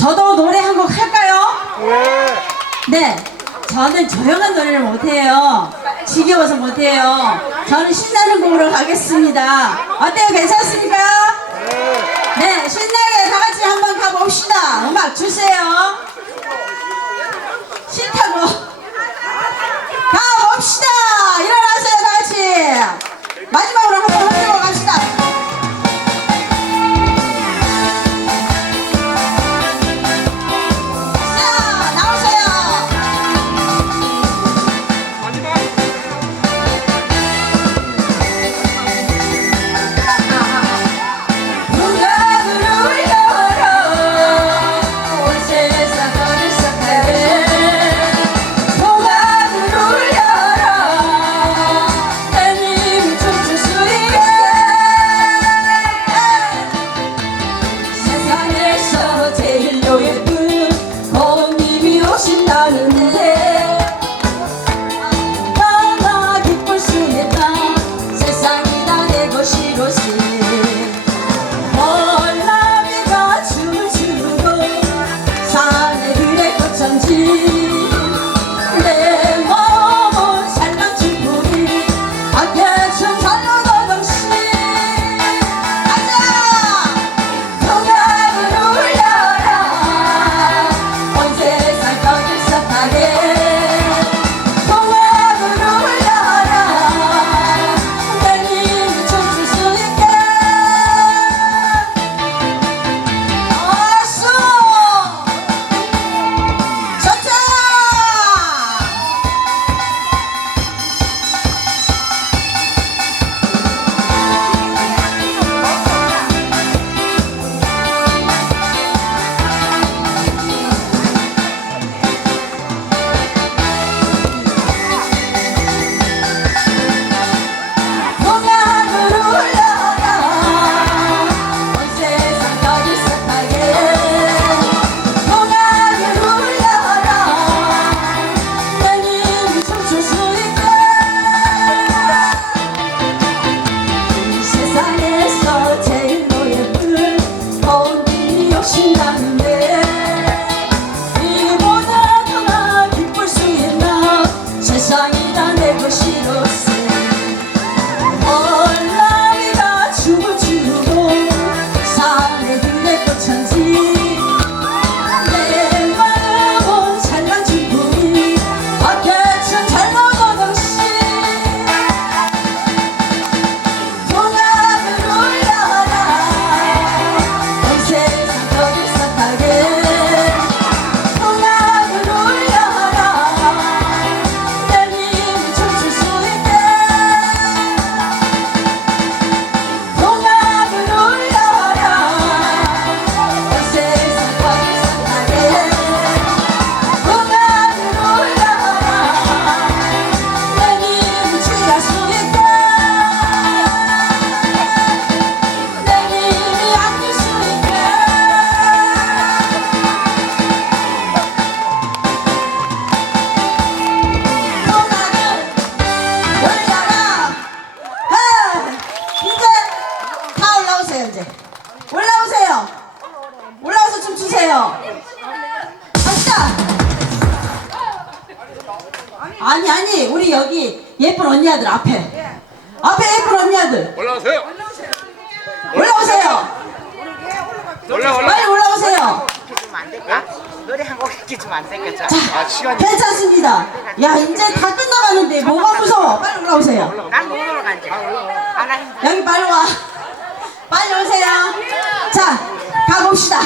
저도 노래 한 곡 할까요? 네. 네. 저는 조용한 노래를 못해요. 지겨워서 못해요. 저는 신나는 곡으로 가겠습니다. 어때요? 괜찮습니까? 네, 신나게 다 같이 한번 가봅시다. 음악 주세요. 아니 아니 우리 여기 예쁜 언니들 앞에 앞에 예쁜 언니들 올라오세요. 올라오세요 올라 올라. 빨리 올라오세요 주면 안 될까? 노래 한곡 해주면 안 될까? 아 시간이. 괜찮습니다 야 이제 다 끝나가는데 뭐가 무서워 빨리 올라오세요 난못 올라간대. 안 하. 여기 빨리 와 빨리 오세요 자 가봅시다